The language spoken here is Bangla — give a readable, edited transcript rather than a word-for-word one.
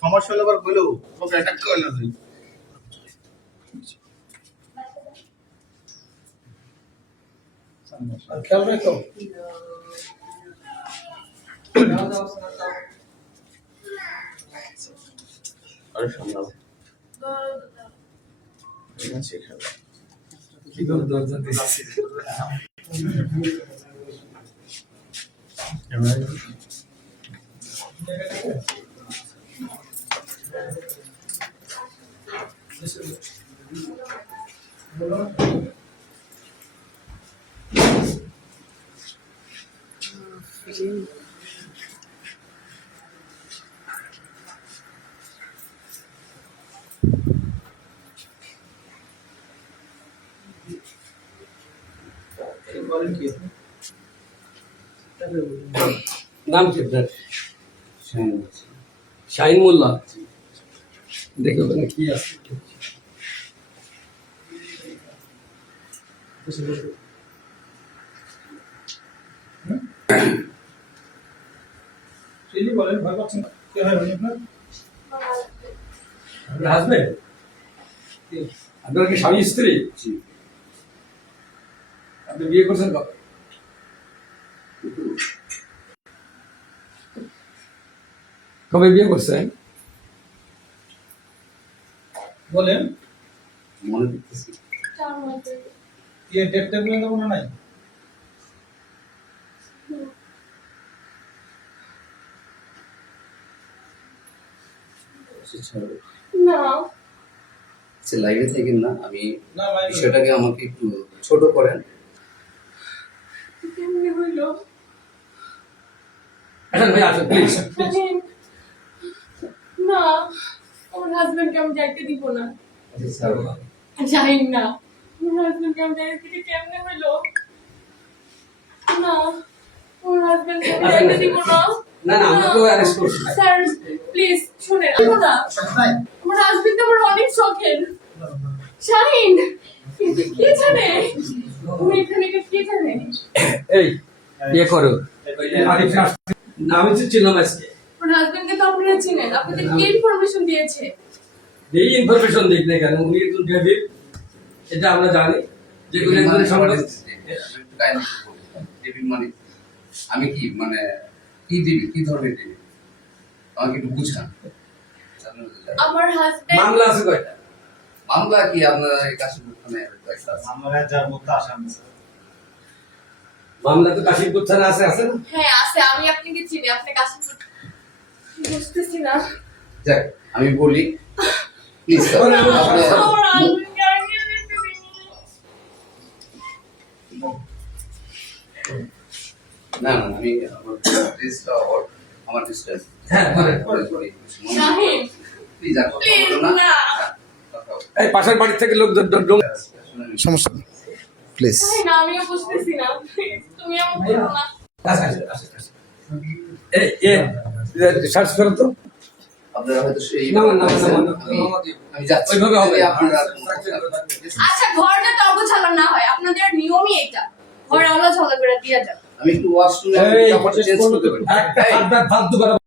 সমস্যা হলে আবার বলেও ওকে অ্যাটাক করে না তুই আর খেয়াল রাখো আরে সামলাও ঠিক আছে খেলা কি দরজা দিছি নাম কি আপনার? শাহিন মোল্লা। দেখো কি আছে বলেন ভয় পাচ্ছেন কি হয় আপনার হাজবেন্ড? আপনার কি স্বামী স্ত্রী? আপনি বিয়ে করছেন কবে? কবে বিয়ে করছেন? বলেন মনে করতেছি কি ডেট টেবিল মনে নাই না সে লাইভে থাকেন না আমি না লাইভ বিষয়টাকে আমাকে একটু ছোট করেন কেমনে হইলো? আচ্ছা ভাই আসুন প্লিজ। না, আমার হাজবেন্ডকে আমি যাইতে দিব না। স্যার যাই না, আমার হাজবেন্ডকে আমি যাইতে দিতে কেমনে হইলো? না, আমার হাজবেন্ডকে আমি যাইতে দিব না। না না আমরা তো অ্যারেস্ট করছি না। স্যার প্লিজ শুনেন, না আমার হাজবেন্ড আমার অনেক শখের। শাহিন কে জানে উনি এখানে কে জানে? এই বিয়ে করো আরিফ না আমি তো চিনলাম আজকে। আমার হাজবেন্ডকে তো আপনারা চিনেন, আপনাদের কি ইনফরমেশন দিয়েছে? এই ইনফরমেশন দিক না কেন উনি একজন ডেভিড, এটা আমরা জানি যে উনি একজন সংগঠন। মানে আমি কি মানে কি দিবি কি ধরনের দিবি আমাকে একটু বুঝান আমার হাজবেন্ড মামলা আছে কয়টা? মামলা কি আপনার কাছে মানে আমরা যার মধ্যে আসামি মামলা তো কাশিমপুর থানা আছে আছে না? হ্যাঁ আছে, আমি আপনাকে চিনি, আপনি কাছে বুঝতেছি না। যাক আমি বলি প্লিজ আমার হাজবেন্ডকে আগে যেতে দিন। না না আমি আমার ডিস্টেন্স হ্যাঁ পরে করি শাহিন প্লিজ আর কথা প্লিজ বলো না না। এই পাশের বাড়ি থেকে লোক সমস্যা প্লিজ শাহিন আমিও বুঝতেছি না, প্লিজ তুমি আমাকে বলো না। এই এ সার্চ করো তো। আপনারা হয়তো সেই না, না, না, না, না, আমি যাচ্ছি ওইভাবে হবে। আপনারা আচ্ছা ঘর যাতে অগোছালো না হয়, আপনাদের নিয়মই এটা, ঘর আলো ঝলা করে দিয়ে যান। আমি একটু ওয়াশরুমে কাপড়টা চেঞ্জ করতে পারি একটা ফালতু কথা